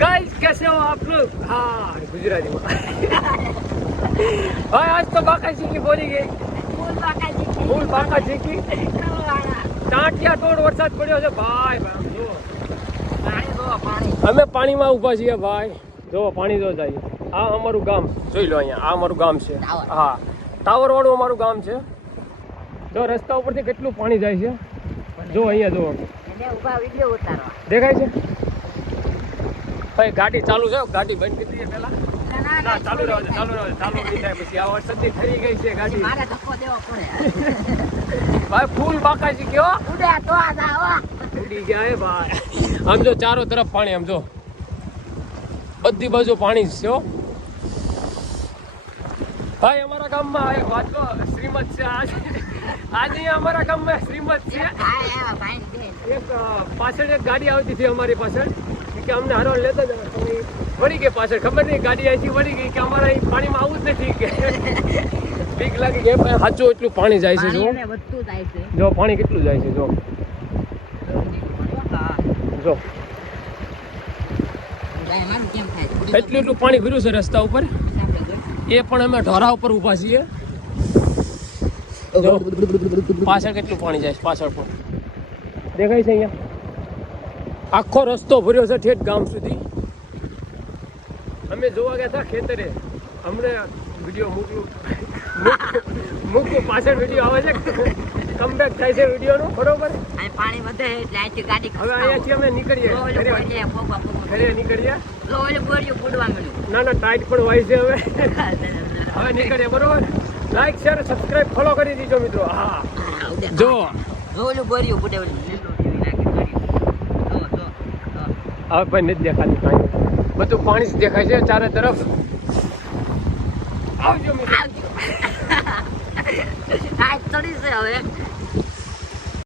Guys કેસે હો આપ લોગ હા ગુજરાતીમાં ભાઈ આજ તો બાકાજી કી બોલી ગઈ ફૂલ બાકાજી કી ફૂલ બાકાજી કી ટાંટિયા તોડ વરસાદ પડ્યો છે ભાઈ ભાઈ જો અમે પાણીમાં ઊભા છીએ ભાઈ. જો પાણી જો જાય. આ અમારું ગામ. જોઈ લો અહીંયા આ અમારું ગામ છે. હા. ટાવર વાળું અમારું ગામ છે. જો રસ્તા ઉપરથી કેટલું પાણી જાય છે? જો અહીંયા જો દેખાય છે? ભાઈ ગાડી ચાલુ છે. ગાડી બંધ કરી દઈએ પેલા ના ચાલુ રહો ચાલુ રહો ચાલુ નહીં થાય પછી આ વરસાદની ફરી ગઈ છે ગાડી. મારે ધક્કો દેવો પડે. ભાઈ ફૂલ બાકાજી કયો? ઉડ્યા તો આ ઉડી ગયા હે ભાઈ. આમ જો ચારો તરફ પાણી આમ જો. બધી બાજુ પાણી છે ભાઈ અમારા ગામમાં એક વાંચો શ્રીમત છે આજ. આજે અમારા ગામમાં શ્રીમત છે. એક પાછળ એક ગાડી આવતી હતી અમારી પાછળ. કે અમને હારો લેતા તમે વળી ગઈ પાછળ ખબર નહીં ગાડી અહીંથી વળી ગઈ કે અમારે અહીં પાણીમાં આવું જ નથી કે. બીક લાગી ગઈ. પણ સાચું એટલું પાણી જાય છે જો. જો પાણી કેટલું જાય છે જો. જો? એટલું એટલું પાણી ભર્યું છે રસ્તા ઉપર. એ પણ અમે ઢોરા ઉપર ઊભા છીએ. પાછળ કેટલું પાણી જાય છે પાછળ પણ. દેખાય છે અહીંયા? આખો રસ્તો ભર્યો છે ઠેઠ ગામ સુધી. અમે જોવા ગયા હતા ખેતરે. અમને વીડિયો મૂક્યું. મૂકું પાછળ વીડિયો આવે છે. કમબેક થાય છે વિડીયોનો બરોબર? પાણી વધે એટલે ગાડી હવે અહીંયાથી અમે નીકળીએ. ઘરે નીકળીએ. ના ના ટાઈટ પણ હોય છે હવે. હવે નીકળીએ બરોબર? લાઈક શેર સબસ્ક્રાઇબ ફોલો કરી દીજો મિત્રો. હા. જો. લો ઓલું બોરીયું ફૂટે, ઓલું લીલું લીલું નાખી બોરીયું. જો, જો, જો. હવે ભાઈ નથી દેખાતું કાંઈ. બધું પાણી જ દેખાય છે ચારે તરફ. આવજો મિત્રો આવજો. આ ચડી છે હવે.